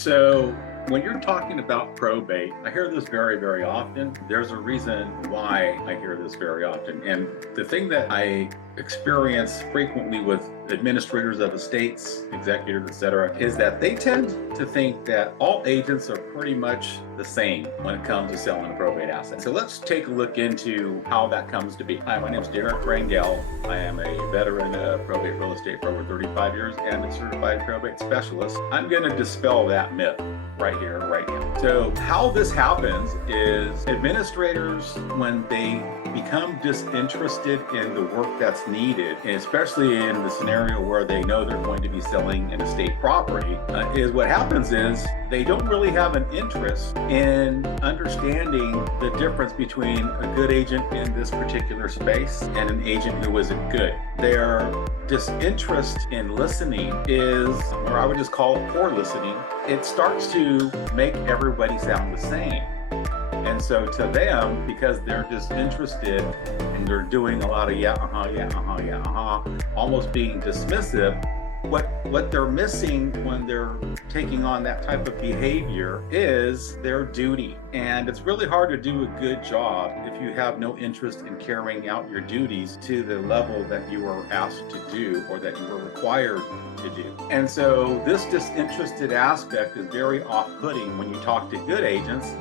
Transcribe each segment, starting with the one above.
So when you're talking about probate, I hear this very, very often. There's a reason why I hear this very often. And the thing that I experience frequently with administrators of estates, executors, etc., is that they tend to think that all agents are pretty much the same when it comes to selling a probate asset. So let's take a look into how that comes to be. Hi, my name is Deric Rangell. I am a veteran of probate real estate for over 35 years and a certified probate specialist. I'm going to dispel that myth right here, right now. So how this happens is administrators, when they become disinterested in the work that's needed, especially in the scenario where they know they're going to be selling an estate property, is what happens is they don't really have an interest in understanding the difference between a good agent in this particular space and an agent who isn't good. Their disinterest in listening is, or I would just call it poor listening. It starts to make everybody sound the same. And so to them, because they're disinterested and they're doing a lot of almost being dismissive, what they're missing when they're taking on that type of behavior is their duty. And it's really hard to do a good job if you have no interest in carrying out your duties to the level that you were asked to do or that you were required to do. And so this disinterested aspect is very off-putting when you talk to good agents.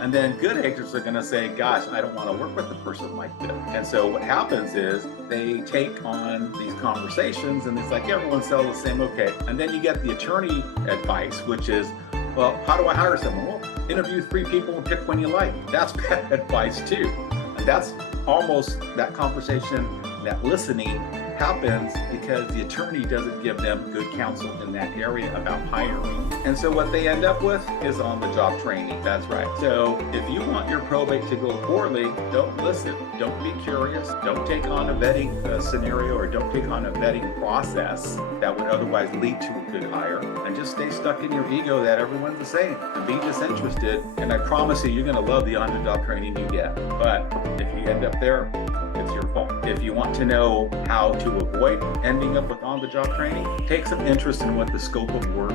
And then good agents are going to say, gosh, I don't want to work with a person like this. And so what happens is they take on these conversations and it's like everyone sells the same, okay. And then you get the attorney advice, which is, well, how do I hire someone? Well, interview 3 people and pick one you like. That's bad advice too. And that's almost that conversation, that listening happens because the attorney doesn't give them good counsel in that area about hiring. And so what they end up with is on-the-job training. That's right. So if you want your probate to go poorly, don't listen. Don't be curious. Don't take on a vetting scenario or don't take on a vetting process that would otherwise lead to a good hire. And just stay stuck in your ego that everyone's the same and be disinterested. And I promise you, you're going to love the on-the-job training you get. But if you end up there, it's your fault. If you want to know how to avoid ending up with on-the-job training, take some interest in what the scope of work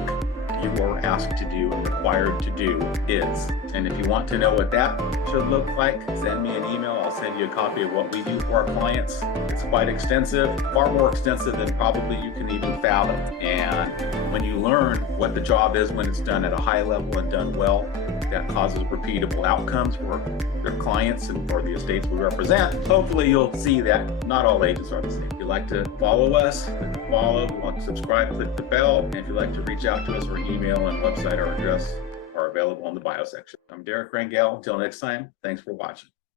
you are asked to do and required to do is. And if you want to know what that should look like, send me an email. I'll send you a copy of what we do for our clients. It's quite extensive, far more extensive than probably you can even fathom. And when you learn what the job is when it's done at a high level and done well, that causes repeatable outcomes for their clients and for the estates we represent. Hopefully you'll see that not all agents are the same. If you'd like to follow us, click follow. If you want to subscribe, click the bell. And if you'd like to reach out to us, our email and website, our address are available in the bio section. I'm Deric Rangell. Until next time, thanks for watching.